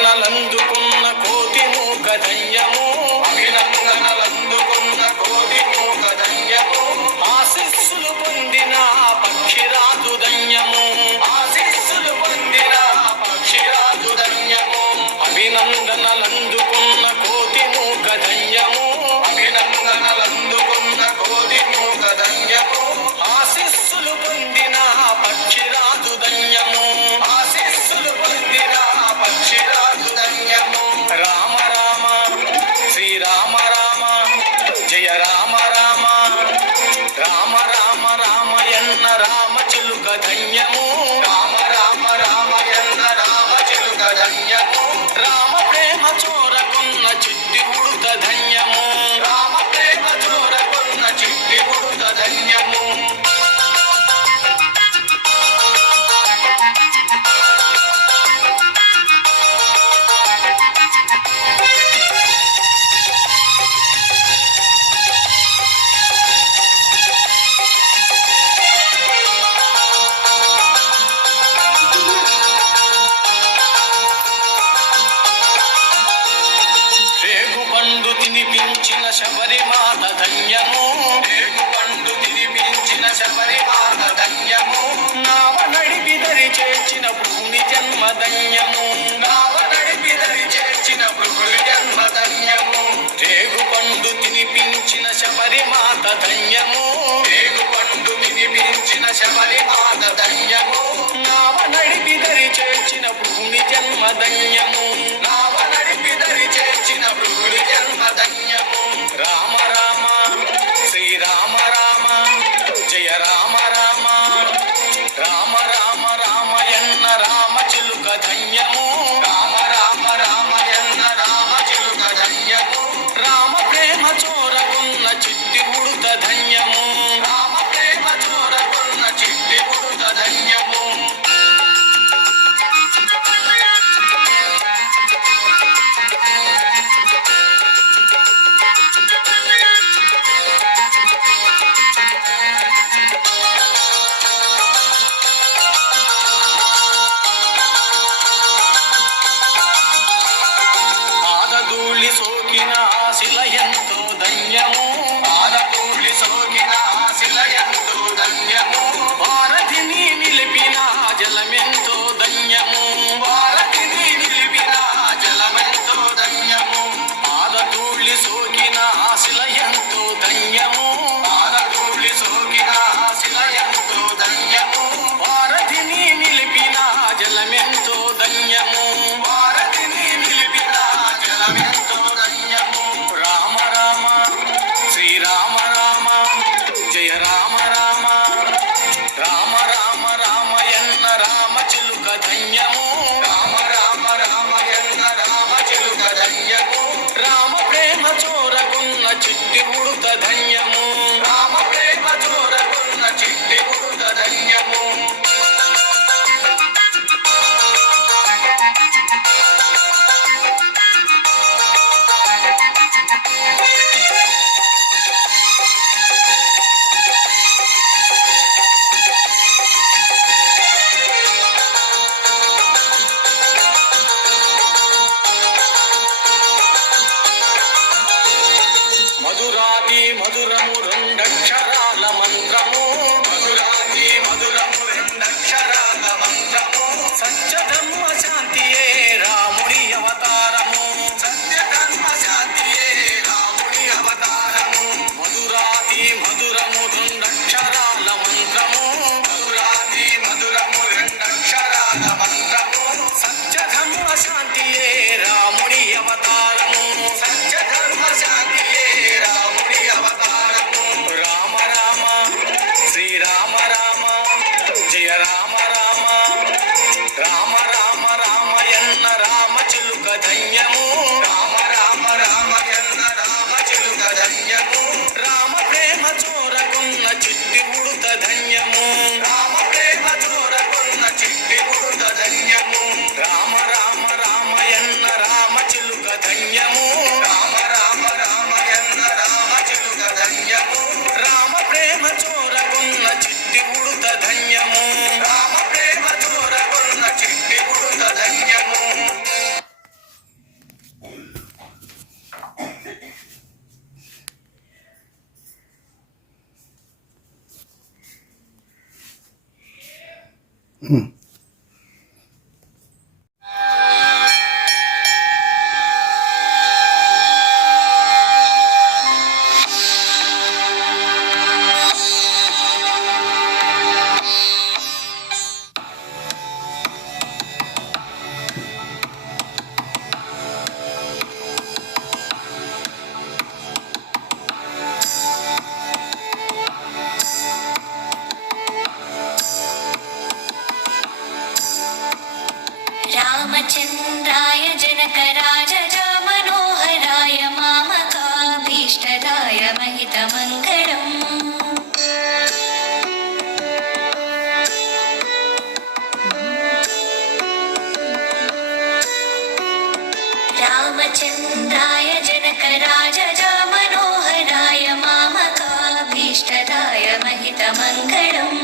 అభినందనలందుకున్న కోటి మూక ధన్యము, అభినందనలందుకున్న కోటి మూక ధన్యము. ఆశీస్సులు పొందిన పక్షిరాజు ధన్యము, ఆశీస్సులు పొందిన పక్షిరాజు ధన్యము. అభినందనలందుకున్న కోటి మూక ధన్యము, అభినందనలందుకున్న కోటి మూక ధన్యము. ఆశీస్సులు పొందిన పక్షిరాజు ధన్యము, ఆశీస్సులు పొందిన పక్షిరాజు ధన్యము. రామ రామ శ్రీరామ రామ జయ రామ రామ, రామ రామ రామయన్న రామ చిలుక ధన్యము, రామ రామ రామయన్న రామ చిలుక ధన్యము. రామ ప్రేమ చోరకున్న చిట్టి ఉడుత ధన్యము, రామ ప్రేమ చోరకున్న చిట్టి ఉడుత ధన్యము. రేగుపండు తినిపించిన శబరిమాత ధన్యము, రేగుపండు తినిపించిన శబరిమాత ధన్యము. నావ నడిపి దరి చేర్చిన భూమి జన్మ ధన్యము, నావ నడిపి దరి చేర్చిన భూమి జన్మ ధన్యము. రేగుపండు తినిపించిన శబరిమాత ధన్యము, రేగుపండు తినిపించిన శబరిమాత ధన్యము. నావ నడిపి దరి చేర్చిన భూమి జన్మ ధన్యము, నావ నడిపి దరి చేర్చిన భూమి జన్మ ధన్యము. రామ రామ శ్రీరామ రామ జయ రామ రామ, రామ రామ రామయన్న రామ చిలుక ధన్యము, రామ రామ రామయన్న రామ చిలుక ధన్యము. రామ ప్రేమ చోరకున్న చిట్టి ఉడుత ధన్యము, రామ ప్రేమ చోరకున్న చిట్టి ఉడుత ధన్యము. పాదధూళి సోకిన శిల ఎంతో ధన్యము, పాదధూళి సోకిన శిల ఎంతో ధన్యము. వారధిని నిలిపిన జలమెంతో ధన్యము, వారధిని నిలిపిన జలమెంతో ధన్యము. పాదధూళి సోకిన శిల ఎంతో ధన్యము, పాదధూళి సోకిన శిల ఎంతో ధన్యము. వారధిని నిలిపిన జలమెంతో ధన్యము, వారధిని నిలిపిన జలమెంతో ధన్యము. రామ రామ శ్రీరామ రామ జయ రామ రామ, రామ రామ రామయన్న రామ చిలుక ధన్యము, రామ రామ రామయన్న రామ చిలుక ధన్యము. రామ ప్రేమ చోరకున్న చిట్టి ఉడుత ధన్యము, రామ ప్రేమ చోరకున్న చిట్టి ఉడుత ధన్యము. మధురాతి మధుర रामचन्द्राय जनकराजजा मनोहराय मामकाभीष्टदाय महितमङ्गलम् रामचन्द्राय जनकराजजा मनोहराय मामकाभीष्टदाय महितमङ्गलम्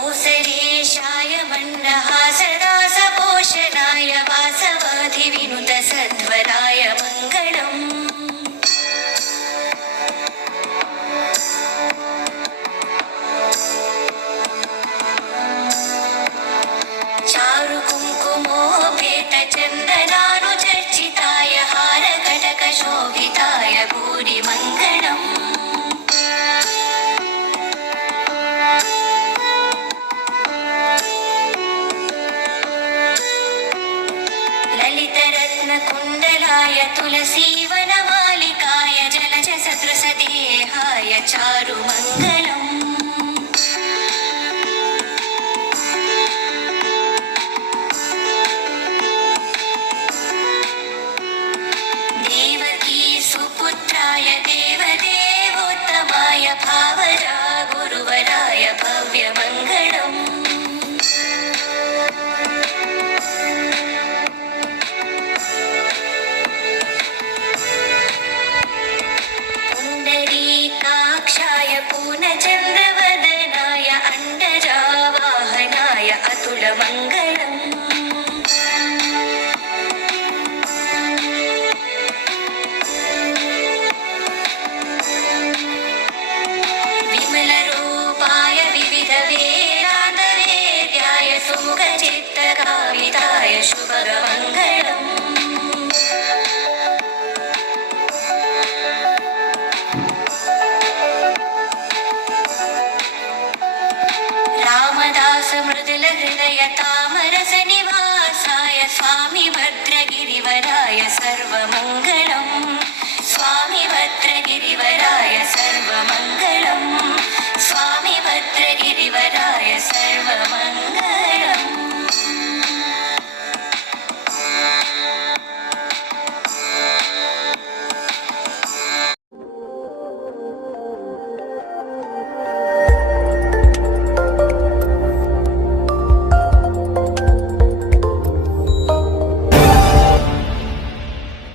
कोसलेशाय मण्डहासदासपोषणाय वासवाधिविनुतसध्वराय मङ्गलम् चारुकुङ्कुमोपेतचन्दनानुचर्चिताय हारकटकशोभिताय भूरिमङ्गलम् ललितरत्नकुण्डलाय तुलसीवनमालिकाय जलजसदृशदेहाय चारुमङ्गलम् सुपुत्राय देवदेवोत्तमाय भावरा गुरुवराय भव्यमङ्गलम् पुण्डरीकाक्षाय पूर्णचन्द्रवदनाय अण्डजावाहनाय अतुलमङ्गलम् विमलरूपाय विविधवेदान्तवेद्याय सुमुखचित्तकामिताय शुभमङ्गलम् रामदास मृदुलहृदय तामरसनिवासाय स्वामी भद्रगिरिवराय सर्वमङ्गलम्